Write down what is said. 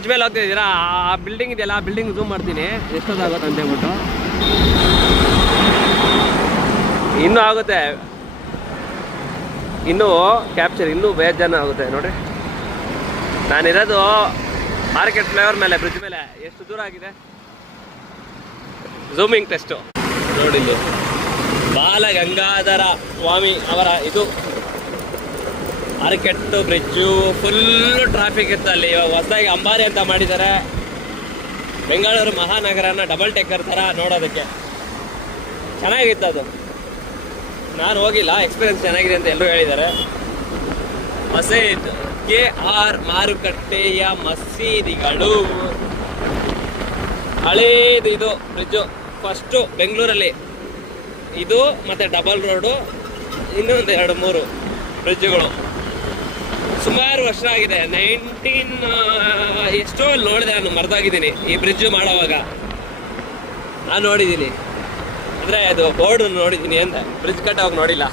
Bridge ಮೇಲೆ ಹೋಗ್ತಿದ್ದೀರಾ? ಆ building ಇದೆಯಲ್ಲ, ಆ ಬಿಲ್ಡಿಂಗ್ ಝೂಮ್ ಮಾಡ್ತೀನಿ ಎಷ್ಟೊತ್ತಾಗುತ್ತೆ ಅಂತ ಹೇಳ್ಬಿಟ್ಟು. ಇನ್ನೂ ಆಗುತ್ತೆ, ಇನ್ನೂ ಕ್ಯಾಪ್ಚರ್ ಇನ್ನೂ ಬೇಜಾನ ಆಗುತ್ತೆ ನೋಡ್ರಿ. ನಾನಿರೋದು ಮಾರ್ಕೆಟ್ ಫ್ಲೇವರ್ ಮೇಲೆ, ಬ್ರಿಡ್ಜ್ ಮೇಲೆ. ಎಷ್ಟು ದೂರ ಆಗಿದೆ ಝೂಮಿಂಗ್ ಟೆಸ್ಟು ನೋಡಿಲ್ಲಿ. ಬಾಲಗಂಗಾಧರ ಸ್ವಾಮಿ ಅವರ ಇದು ಮಾರ್ಕೆಟ್ ಬ್ರಿಡ್ಜು ಫುಲ್ಲು ಟ್ರಾಫಿಕ್ ಇತ್ತು ಅಲ್ಲಿ. ಇವಾಗ ಹೊಸದಾಗಿ ಅಂಬಾರಿ ಅಂತ ಮಾಡಿದ್ದಾರೆ. ಬೆಂಗಳೂರು ಮಹಾನಗರನ ಡಬಲ್ ಟೆಕ್ಕರ್ ಥರ ನೋಡೋದಕ್ಕೆ ಚೆನ್ನಾಗಿತ್ತು ಅದು. ನಾನು ಹೋಗಿಲ್ಲ, ಎಕ್ಸ್ಪೀರಿಯನ್ಸ್ ಚೆನ್ನಾಗಿದೆ ಅಂತ ಎಲ್ಲರೂ ಹೇಳಿದ್ದಾರೆ. ಮಸೀದ್ KR ಮಾರುಕಟ್ಟೆಯ ಮಸೀದಿಗಳು, ಹಳೇದು ಇದು ಬ್ರಿಡ್ಜು. ಫಸ್ಟು ಬೆಂಗಳೂರಲ್ಲಿ ಇದು, ಮತ್ತು ಡಬಲ್ ರೋಡು, ಇನ್ನೊಂದು 2-3 ಬ್ರಿಡ್ಜುಗಳು. ಸುಮಾರು ವರ್ಷ ಆಗಿದೆ. 19 ಎಷ್ಟೋ ನೋಡಿದೆ, ನಾನು ಮರೆದಾಗಿದ್ದೀನಿ. ಈ ಬ್ರಿಡ್ಜು ಮಾಡೋವಾಗ ನಾನು ನೋಡಿದ್ದೀನಿ, ಅಂದರೆ ಅದು ಬೋರ್ಡ್ ನೋಡಿದ್ದೀನಿ ಅಂತ, ಬ್ರಿಡ್ಜ್ ಕಟ್ಟೋವಾಗ ನೋಡಿಲ್ಲ.